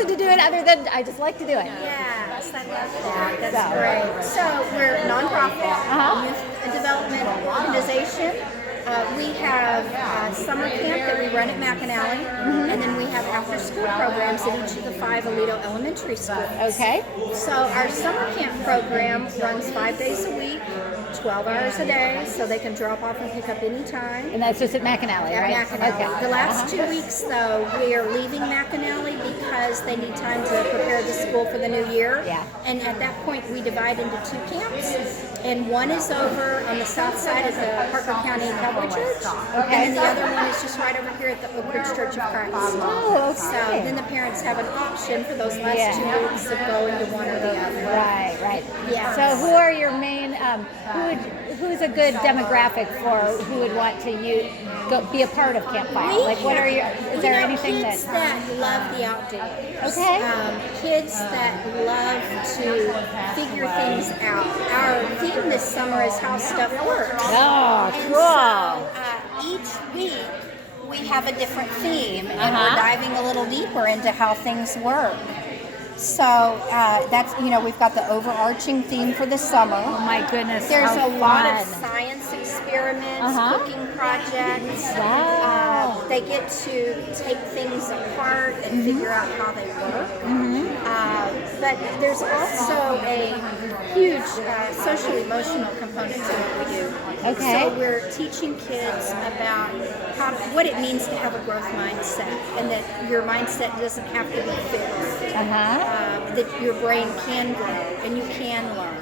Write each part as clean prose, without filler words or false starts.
reason to do it other than I just like to do it. Yes, I love that. That's great. So we're a nonprofit youth development organization. We have summer camp that we run at McAnally, and then we have after-school programs at each of the 5 Aledo elementary schools. Okay. So our summer camp program runs 5 days a week, 12 hours a day, so they can drop off and pick up any time. And that's just at McAnally, right? At McAnally. Okay. The last 2 weeks, though, we are leaving McAnally because they need time to prepare the school for the new year. Yeah. And at that point, we divide into 2 camps, and one is over on the south side of the Parker County Cowboy Church, Okay. and then the other one is just right over here at the Oak Ridge Church of Christ. Oh, okay. So then the parents have an option for those last 2 weeks of going to one or the other. Right. Yeah. So who are your main, who's a good demographic for who would want to be a part of Campfire? Is there anything kids that love the outdoors. Okay. Kids that love to figure things out. Our theme this summer is how stuff works. Oh, And cool. so each week we have a different theme, and we're diving a little deeper into how things work. So that's, we've got the overarching theme for the summer. Oh my goodness, There's how a lot of fun. science experiments, cooking projects. Wow. They get to take things apart and figure out how they work. But there's also a huge social emotional component to what we do. Okay. So we're teaching kids about what it means to have a growth mindset, and that your mindset doesn't have to be fixed. That your brain can grow and you can learn.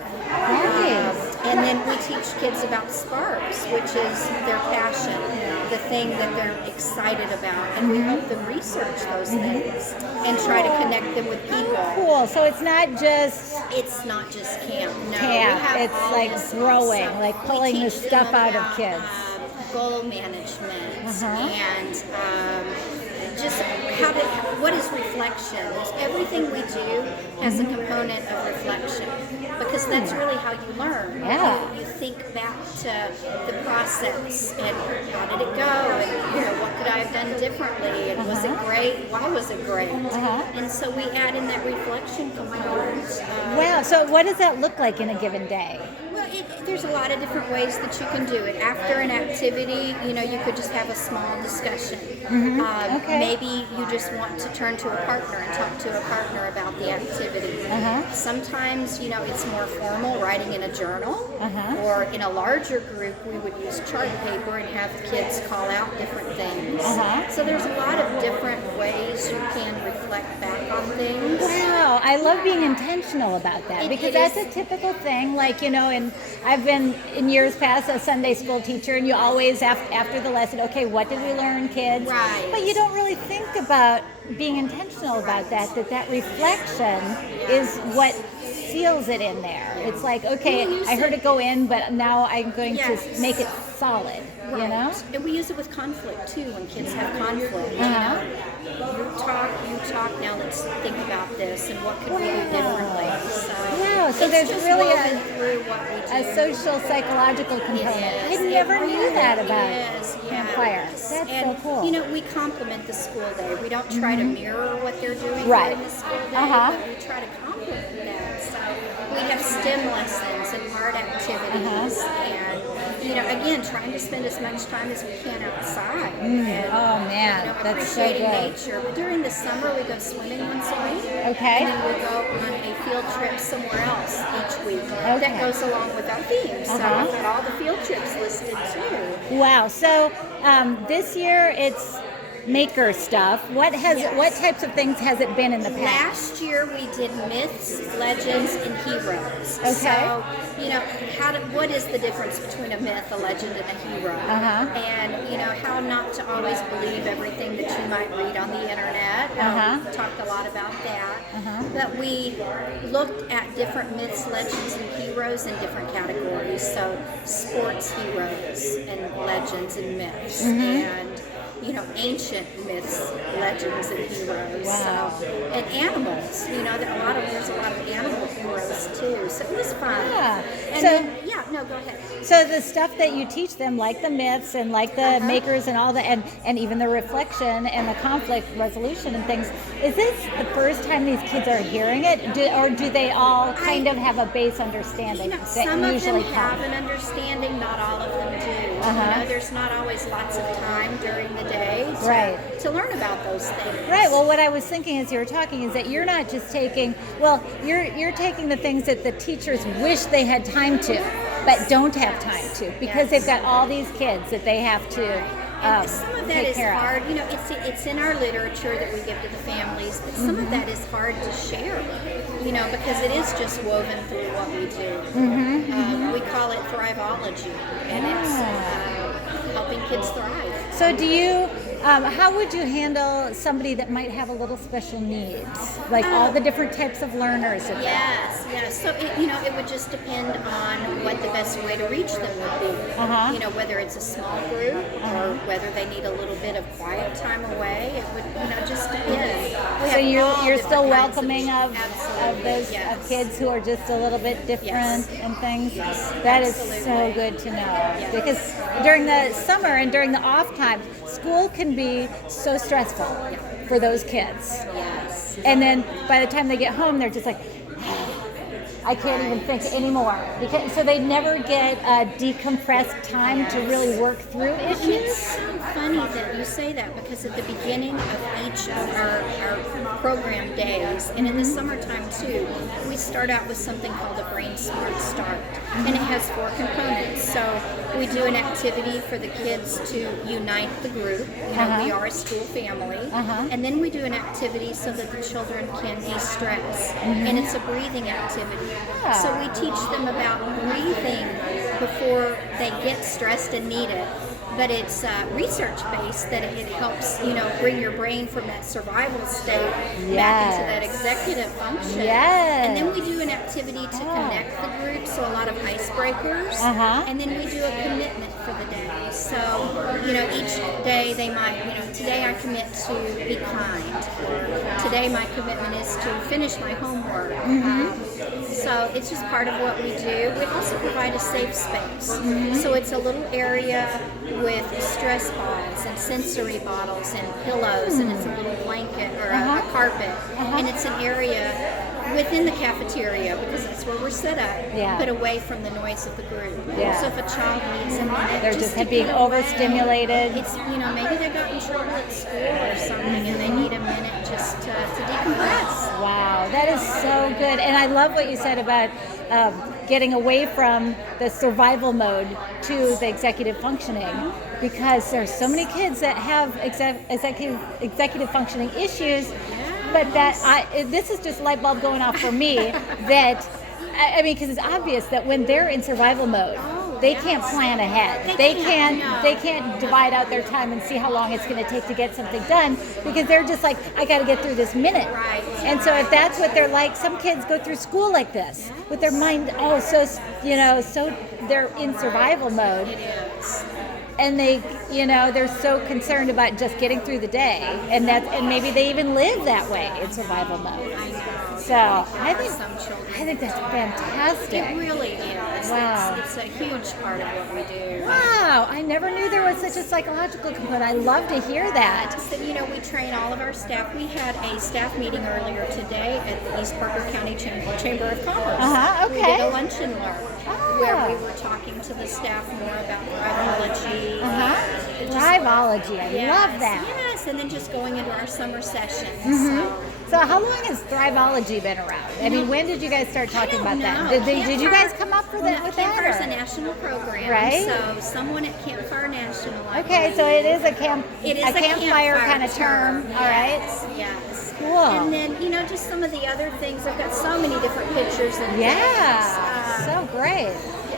And then we teach kids about sparks, which is their passion, the thing that they're excited about, and we help them research those things and try to connect them with people. Cool. So it's not just camp. No, camp. We have It's all like this growing, stuff. like We pulling the teach them stuff out of about, kids. Goal management and just what is reflection? Everything we do has a component of reflection, because that's really how you learn. Yeah. You think back to the process and how did it go, and what could I have done differently, and was it great? Why was it great? And so we add in that reflection component. Wow. So what does that look like in a given day? Well, there's a lot of different ways that you can do it. After an activity, you could just have a small discussion. Maybe you just want to turn to a partner and talk to a partner about the activity. Sometimes, it's more formal, writing in a journal, or in a larger group, we would use chart paper and have the kids call out different things. So there's a lot of different ways you can reflect back on things. Wow, I love being intentional about that, because that's a typical thing. And I've been in years past a Sunday school teacher, and you always after the lesson, okay, what did we learn, kids? Right. But you don't really think about being intentional about that reflection is what seals it in there. It's like, okay, I heard it go in, but now I'm going to make it solid. And we use it with conflict too, when kids have conflict. You talk, now let's think about this and what could we do differently. So there's really a social psychological component. I never knew that about Campfire. That's so cool. We complement the school day. We don't try to mirror what they're doing Right. in the school day, but we try to complement that. So we have STEM lessons and art activities, and again, trying to spend as much time as we can outside. Oh man, that's so appreciating good. nature. But during the summer, we go swimming once a week. Okay. And then we go on a field trip somewhere else each week. That goes along with our theme. So we've got all the field trips listed too. Wow. So this year it's maker stuff. What types of things has it been in the past? Last year we did myths, legends, and heroes. Okay. So, what is the difference between a myth, a legend, and a hero? And, how not to always believe everything that you might read on the internet. We talked a lot about that. But we looked at different myths, legends, and heroes in different categories. So sports heroes and legends and myths. And ancient myths, legends, and heroes. Wow. So, and animals, there's a lot of animal heroes too. So it was fun. Yeah. And So- then, no, go ahead. So the stuff that you teach them, like the myths and like the makers and all that, and even the reflection and the conflict resolution and things, is this the first time these kids are hearing it, or do they all kind of have a base understanding? That Some of them usually have come? an understanding, not all of them do. There's not always lots of time during the day to learn about those things. Right. Well, what I was thinking as you were talking is that you're not just taking. Well, you're taking the things that the teachers wish they had time to, but don't have time to because they've got all these kids that they have to. And some of that take is care hard. of. It's in our literature that we give to the families, but some of that is hard to share. Because it is just woven through what we do. We call it Thriveology, and it's helping kids thrive. So do you, how would you handle somebody that might have a little special needs? Like all the different types of learners? Yes. So, it would just depend on what the best way to reach them would be. Whether it's a small group or whether they need a little bit of quiet time away. It would, just depend. So you're still welcoming of those of kids who are just a little bit different and things. That is so good to know because during the summer and during the off time, school can be so stressful for those kids. Yes. And then by the time they get home, they're just like, I can't even think anymore. So they never get a decompressed time to really work through And it's issues. so funny that you say that because at the beginning of each of our program days, and in the summertime too, we start out with something called a Brain Smart Start. And it has 4 components. So we do an activity for the kids to unite the group. We are a school family. And then we do an activity so that the children can de-stress. And it's a breathing activity. So we teach them about breathing before they get stressed and need it. But it's research-based that it helps, bring your brain from that survival state back into that executive function. And then we do an activity to connect the group, so a lot of icebreakers. And then we do a commitment for the day. So, each day they might, today I commit to be kind. Or today my commitment is to finish my homework. So it's just part of what we do. We also provide a safe space. So it's a little area with stress balls and sensory bottles and pillows, and it's a little blanket or a carpet. And it's an area within the cafeteria because that's where we're set up, but away from the noise of the group. So if a child needs a minute, They're just to being get away, overstimulated. it's, maybe they got in trouble at school or something and they need a minute just to decompress. Wow, that is so good. And I love what you said about getting away from the survival mode to the executive functioning, because there's so many kids that have executive functioning issues, but this is just light bulb going off for me that, I mean, because it's obvious that when they're in survival mode, they can't plan ahead. They can't divide out their time and see how long it's going to take to get something done, because they're just like, I got to get through this minute. And so if that's what they're like, some kids go through school like this with their mind, so they're in survival mode. And they're so concerned about just getting through the day, and maybe they even live that way in survival mode. So I think that's fantastic. It really is. Wow. It's a huge part of what we do. Wow, I never knew there was such a psychological component. I love to hear that. So, we train all of our staff. We had a staff meeting earlier today at the East Parker County Chamber of Commerce. We did a lunch and learn where we were talking to the staff more about thriveology. Thriveology, I love that. Yes, and then just going into our summer sessions. So how long has Thriveology been around? I mean, when did you guys start talking about that? Did you guys come up with that? Campfire is a national program, right? So someone at Campfire National. Okay, so it is a campfire kind of term. All right. Yes. Cool. And then just some of the other things. I've got so many different pictures and things. So great.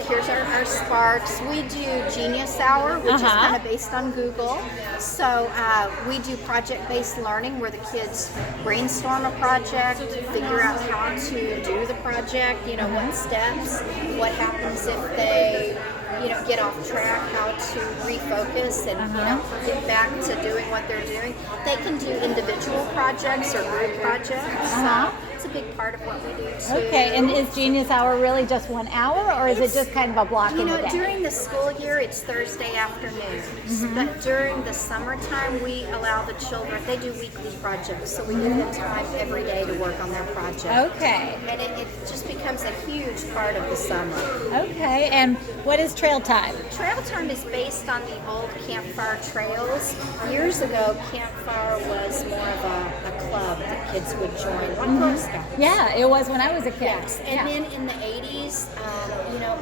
Here's our sparks. We do Genius Hour, which is kind of based on Google. So we do project-based learning where the kids brainstorm a project, figure out how to do the project, what steps, what happens if they get off track, how to refocus and get back to doing what they're doing. They can do individual projects or group projects. So it's a big part of what we do too. Okay, and is Genius Hour really just 1 hour, or is it just kind of a block in the day? During the school year, it's Thursday afternoons. But during the summertime, we allow the children, they do weekly projects, so we give them time every day to work on their project. Okay. And it just becomes a huge part of the summer. Okay, and what is Trail Time? Trail Time is based on the old Campfire trails. Years ago, Campfire was more of a club that kids would join, like Girl Scouts. Yeah, it was when I was a kid. Yes, and then in the 80s,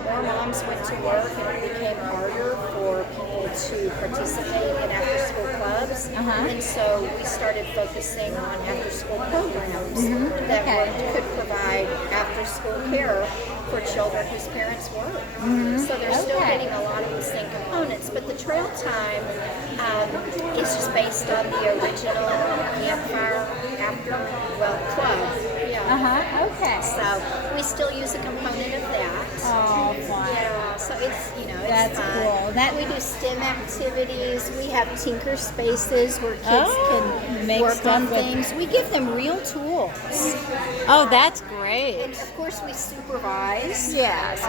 more moms went to work and it became harder for people to participate in after-school clubs. And so we started focusing on after-school programs that could provide after-school care for children whose parents work. So they're still getting a lot of the same components, but the Trail Time is just based on the original Campfire club. Okay. So we still use a component of that. Oh, fun. So it's That's fun. cool. We do STEM activities. We have tinker spaces where kids can make work stuff on with- things. We give them real tools. Oh, that's great. And of course we supervise. Yes.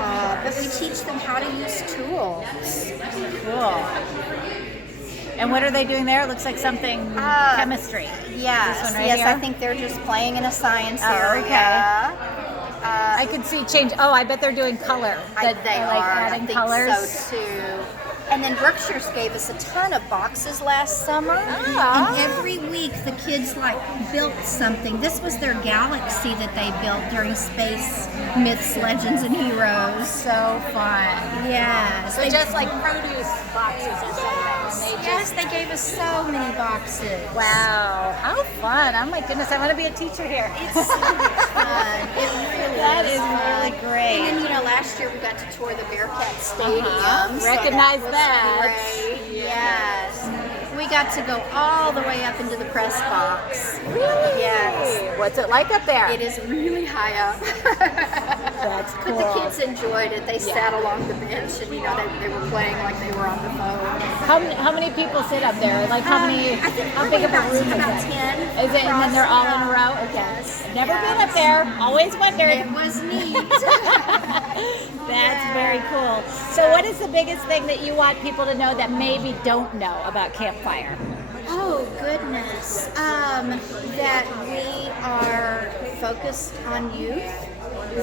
But we teach them how to use tools. Cool. And what are they doing there? It looks like something chemistry. Yes, This one right yes. here? I think they're just playing in a science Oh, area. okay. I could see change. Oh, I bet they're doing color. They Like are. adding I think colors. so too. And then Berkshire's gave us a ton of boxes last summer. Ah. And every week the kids built something. This was their galaxy that they built during Space Myths, Legends, and Heroes. So fun. Yes. So just like produce boxes or something. Yes, they gave us so many boxes. Wow, how fun. Oh my goodness, I want to be a teacher here. It's super fun. It really That is is really fun. great. And then, last year we got to tour the Bearcat Stadium. So Recognize was that. Great. Yes. We got to go all the way up into the press box. Really? Yes. What's it like up there? It is really high up. That's cool. But the kids enjoyed it. They sat along the bench and they were playing like they were on the phone. How many people sit up there? Like how many? I think how big of a room is about it? 10. Is it? And then they're all in a row. Okay. Yes. Never been up there. Always wondered. It was neat. That's very cool. So, what is the biggest thing that you want people to know that maybe don't know about Campfire? Oh goodness, that we are focused on youth,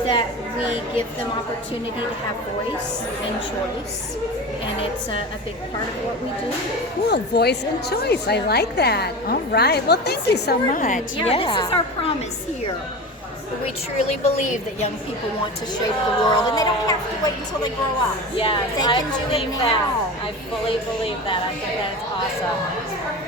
that we give them opportunity to have voice and choice, and it's a big part of what we do. Cool, voice and choice. I like that. All right. Well, thank you so much. Yeah, this is our promise here. We truly believe that young people want to shape the world, and they don't have to wait until they grow up. Yes, they I can do it believe now. that. I fully believe that. I think that is awesome.